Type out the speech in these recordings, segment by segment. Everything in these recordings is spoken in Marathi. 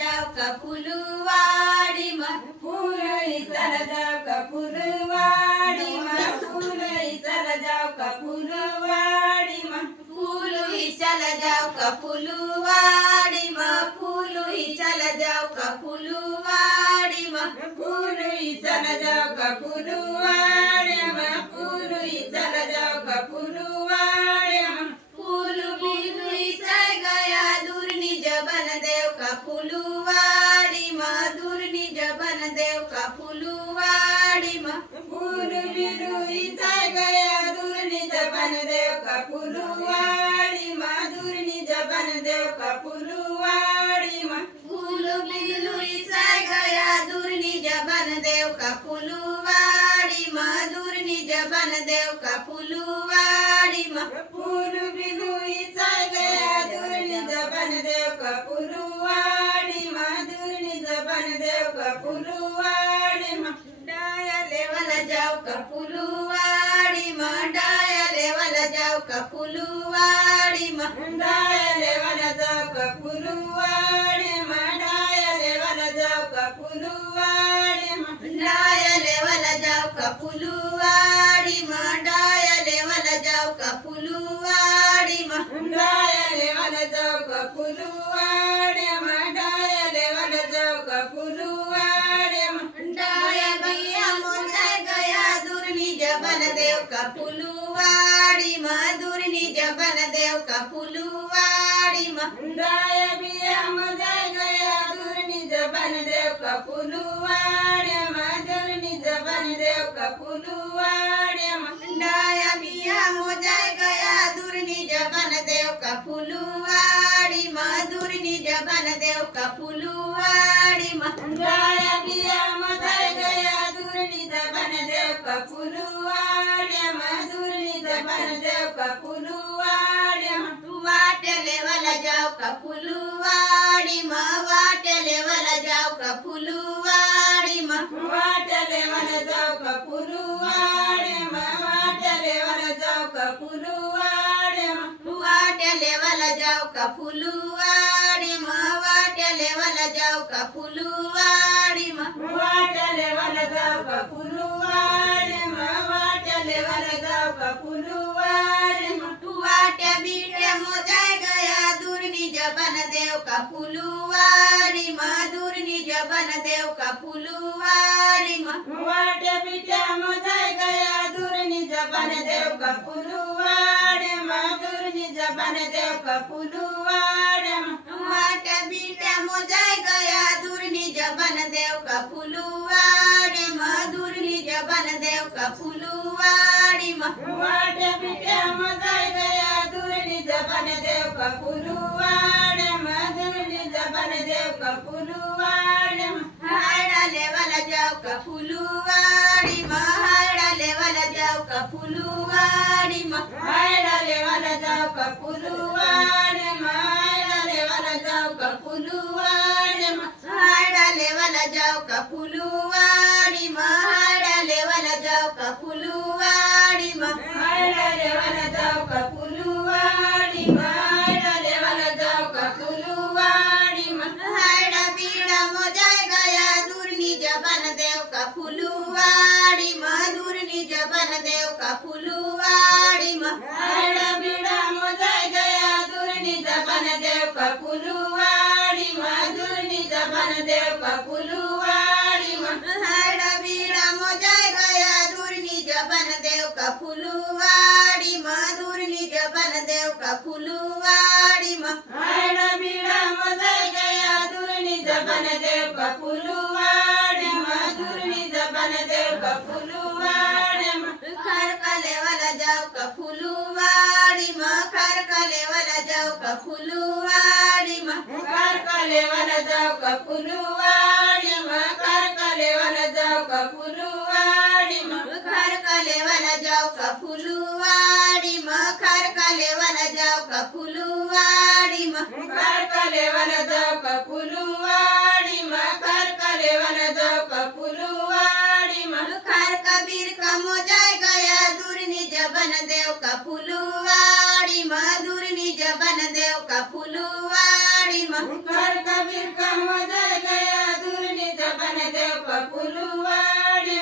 जाऊ का फुलवाडी मग फुलई चला जाऊ का फुलवाडी मग फुलई चला जाऊ का फुलवाडी मग फुलई चला जाऊ का फुलवाडी मग फुलई चला जाऊ का फुलवाडी मग फुलई चला जाऊ का फुलवाडी मग फुलई चला जाऊ का फुलवाडी मग फूल बिलुई चाय गया दूरनी जबन देव का फुलवाडी मग दूरनी जबन देव का फुलवाडी मग फूल बिलुई चाय गया दूरनी जबन देव का फुलवाडी मग दूरनी जबन देव का फुलवाडी मग फूल बिलुई चाय गया दूरनी जबन देव का फुलवाडी मग दूरनी जबन देव का फुलवाडी मग फूल बिलुई चाय गया दूरनी जबन देव का फुलवाडी मग दूरनी जबन देव का फुलवाडी मग डाया लेवला जाऊ का फुलवाडी मग डाया लेवला जाऊ का फुलवाडी मग डाया लेवला जाऊ का फुलवाडी मग डाया लेवला जाऊ का फुलवाडी मग डाया लेवला जाऊ का फुलवाडी मग डाया लेवला जाऊ का फुलवाडी मग डाया लेवला जाऊ का फुलवाडी मग डाया लेवला जाऊ का फुलवाडी मग डाया बिया मोजाय गया दूरनी जबन देव का फुलवाडी मग दूरनी जबन देव का फुलवाडी मग डाया बिया मोजाय गया दूरनी जबन देव का फुलवाडी मग दूरनी जबन देव का फुलवाडी मग डाया बिया मोजाय गया दूरनी जबन देव का फुलवाडी मग दूरनी जबन देव का फुलवाडी मग डाया बिया मोजाय गया दूरनी जबन देव का फुलवाडी मग दूरनी जबन देव का फुलवाडी मग वाट्या लेवला जाऊ का फुलवाडी मग वाट्या लेवला जाऊ का फुलवाडी मग वाट्या लेवला जाऊ का फुलवाडी मग वाट्या लेवला जाऊ का फुलवाडी मग वाट्या लेवला जाऊ का फुलवाडी मग वाट्या लेवला जाऊ का फुलवाडी मग वाट्या लेवला जाऊ का फुलवाडी मग वाट्या लेवला जाऊ का फुलवाडी मग वाट्या बिट्या मोजाय गया दूरनी जबन देव का फुलवाडी मग दूरनी जबन देव का फुलवाडी मग वाट्या बिट्या मोजाय गया दूरनी जबन देव का फुलवाडी मग दूरनी जबन देव का फुलवाडी मग वाट्या बिट्या मोजाय गया दूरनी जबन देव का फुलवाडी मग दूरनी जबन देव का फुलवाडी मग वाट्या बिट्या मोजाय गया दूरनी जबन देव का फुलवाडी मग दूरनी जबन देव का फुलवाडी मग हायडा लेवला जाऊ का फुलवाडी मग हायडा लेवला जाऊ का फुलवाडी मग हायडा लेवला जाऊ का फुलवाडी मग हायडा लेवला जाऊ का फुलवाडी मग हायडा लेवला जाऊ का फुलवाडी मग हायडा लेवला जाऊ का फुलवाडी मग हायडा लेवला जाऊ का फुलवाडी मग हायडा लेवला जाऊ का फुलवाडी मग हायडा बिडा मोजाय गया दूरनी जबन देव का फुलवाडी मग दूरनी जबन देव का फुलवाडी मग हायडा बिडा मोजाय गया दूरनी जबन देव का फुलवाडी मग दूरनी जबन देव का फुलवाडी मग हायडा बिडा मोजाय गया दूरनी जबन देव का फुलवाडी मग दूरनी जबन देव का फुलवाडी मग हायडा बिडा मोजाय गया दूरनी जबन देव का फुलवाडी मग दूरनी जबन देव का फुलवाडी मग खरका लेवला जाऊ का फुलवाडी मग खरका लेवला जाऊ का फुलवाडी मग खरका लेवला जाऊ का फुलवाडी मग खरका लेवला जाऊ का फुलवाडी मग खरका लेवला जाऊ का फुलवाडी मग खरका लेवला जाऊ का फुलवाडी मग खरका लेवला जाऊ का फुलवाडी मग खरका लेवला जाऊ का फुलवाडी मग खरका बिरका मोजाय गया दूरनी जबन देव का फुलवाडी मग दूरनी जबन देव का फुलवाडी मग कर कबीर का हो जाए गया दुर्नी जबन देव का फुलवाड़ी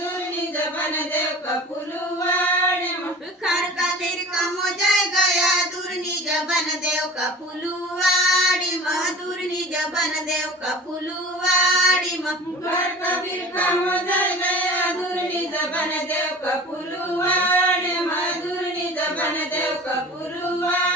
दुर्नी जबन देव का फुलवाड़ी कर कबीर का हो जाए गया दुर्नी जबन देव का फुलवाड़ी दुर्नी जबन देव का फुलवाड़ी कर कबीर का हो जाए गया दुर्नी जबन देव का फुलवाड़ी दुर्नी जबन देव का फुलवाड़ी